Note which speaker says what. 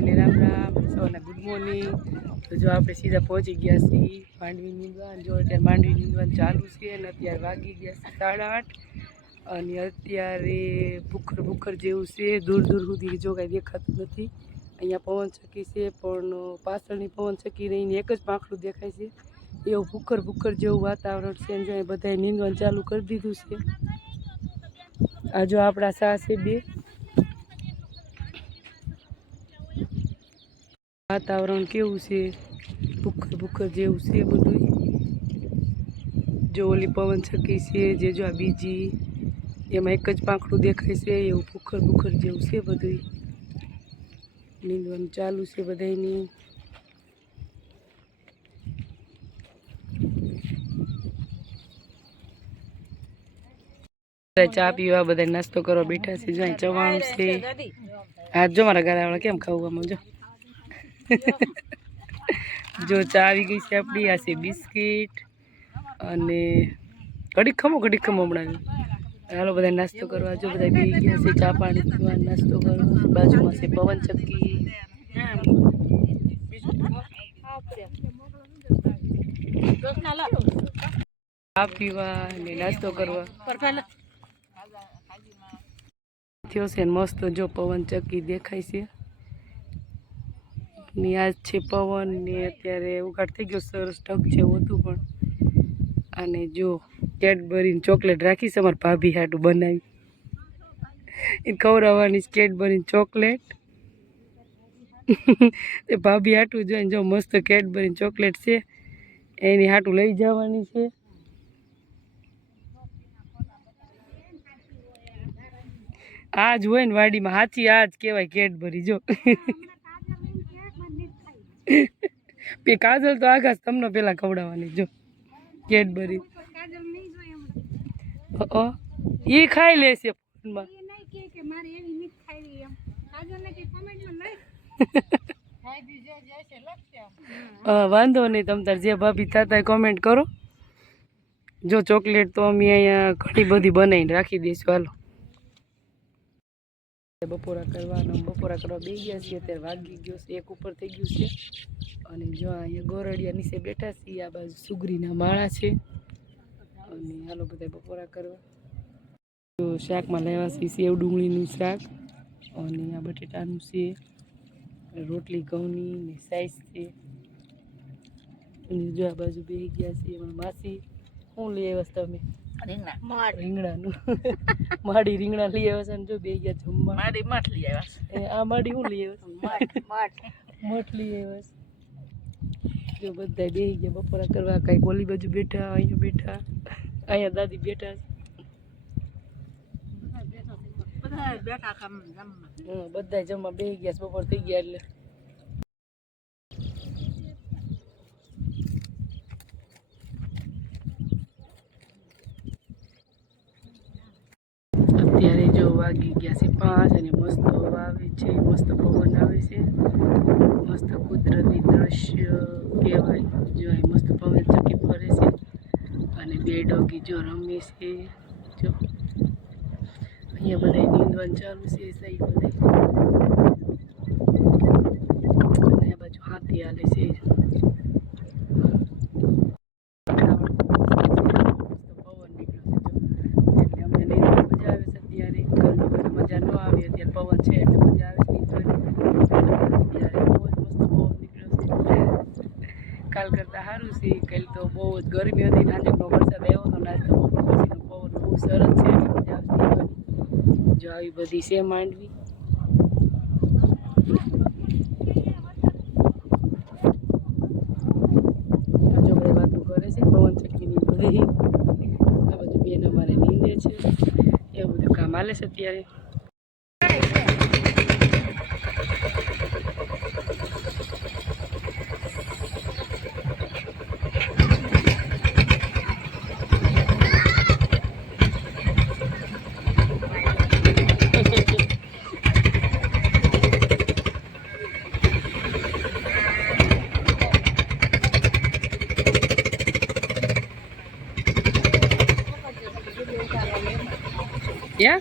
Speaker 1: બધાને રામ રામ સવારના good morning તો જો આપણે સીધા પહોંચી ગયા છીએ માંડવી નીંદવાન જો અત્યારે માંડવી નીંદવાન ચાલુ છે અને અત્યારે વાગી ગયા છે સાડા આઠ. અને અત્યારે ભૂખર ભૂખર જેવું છે, દૂર દૂર સુધી જો કાંઈ દેખાતું નથી. અહીંયા પવન ચકી છે, પણ પાછળની પવન ચકી રહીને એક જ પાંખડું દેખાય છે. એવું ભૂખર ભૂખર જેવું વાતાવરણ છે અને બધાએ નીંદવાનું ચાલુ કરી દીધું છે. આ જો આપણા સા છે બે. વાતાવરણ કેવું છે? ભૂખર ભૂખર જેવું છે બધું જો ઓલી પવન છકી છે, જે જો આ બીજી, એમાં એક જ પાંખડું દેખાય છે, એવું ભૂખર ભૂખર જેવું છે બધું નીંદવાનું ચાલુ છે બધાયની. બધા ચા પીવા બધા નાસ્તો કરવા બેઠા છે જો ચવાણું છે. હા, જો મારા ઘરે કેમ ખાવું આમાં, જો. જો ચા આવી ગઈ છે આપણી, આ છે બિસ્કિટ અને ઘડીક ખમો ઘડીક ખમો હમણાં. હાલો બધા નાસ્તો કરવા જો બધા બી ગયા છે, ચા પાણી પીવા નાસ્તો કરવા. બાજુમાં છે પવન ચક્કી. ચા પીવા અને નાસ્તો કરવા. થયો છે ને મસ્ત જો પવન ચક્કી દેખાય છે. ને આજ છે પવન ને અત્યારે ઉઘાડ થઈ ગયો સરસ ઢગ છે હોતું પણ. અને જો કેડબરીને ચોકલેટ રાખી છે અમારા ભાભી હાટું બનાવી. એ ખવડાવવાની કેડબરીને ચોકલેટ. એ ભાભી હાટું જોઈને જો મસ્ત કેડબરીને ચોકલેટ છે. એની હાટું લઈ જવાની છે. આજ હોય ને વાડીમાં સાચી આજ કહેવાય કેડબરી જો. પે કાજલ તો આકાશ તમને પેલા ખવડાવવાની જો. કેડબરી એ ખાઈ લેશે ફોનમાં. વાંધો નહીં તમ તાર જે ભાભી થતા કોમેન્ટ કરો. જો ચોકલેટ તો અમે અહીંયા ઘણી બધી બનાવીને રાખી દઈશું હાલો. બપોરા કરવાનો, બપોરા કરવા બે ગયા છીએ, અત્યારે વાગી ગયો છે, એક ઉપર થઈ ગયું છે. અને જો અહીંયા ગોરડિયા નીચે બેઠા છીએ, આ બાજુ સુગરીના માળા છે. અને હાલો બધા બપોરા કરવા. શાકમાં લેવા છે સેવ ડુંગળીનું શાક અને આ બટેટાનું છે, રોટલી ઘઉંની ને સાઈઝ છે. અને જો આ બાજુ બે ગયા છે એમાં માસી, શું લઈ આવ્યા છો રીંગણાનું. માડી રીંગણા લઈ આવ્યા છે ને જો બે ગયા જમવા.
Speaker 2: મારી માટલી આવ્યા
Speaker 1: એ આ માડી શું લઈ આવ્યા? મઠ લઈ આવ્યા છે. જો બધા બે ગયા બપોરા કરવા. કઈ ગોલી બાજુ બેઠા અહીંયા બેઠા. અહીંયા દાદી બેઠા હં બધા જમવા. બે ગયા બપોર થઈ ગયા એટલે. જો વાગી ગયા છે પાંચ અને મસ્ત આવે છે, મસ્ત પવન આવે છે. મસ્ત કુદરતી દ્રશ્ય કહેવાય, જો મસ્ત પવન ચકી ફરે છે. અને બે ડોગી જો રમે છે, જો. અહીંયા બધા નીંદવાનું ચાલુ છે સહી બધા બાજુ હાથી હાલે છે મસ્ત પવન નીકળ્યો છે જો એટલે અમને નીંદવાની મજા આવે છે અત્યારે ગરમીમાં તો મજા ન આવે અત્યારે પવન છે એટલે મજા આવે છે નીંદવાની અત્યારે બહુ જ મસ્ત પવન નીકળ્યો છે કાલ કરતાં સારું છે. કાલ તો બહુ જ ગરમી હતી. નાજકનો વરસાદ આવ્યો હતો ને આજ બપોર પછીનો પવન બહુ સરસ છે. જો આવી બધી છે માંડવી. જો બધા વાતો કરે છે, પવન ચક્કીની બધી. આ બાજુ બેન અમારે નીંદે છે. એવું બધું કામ હાલે છે અત્યારે. Yeah?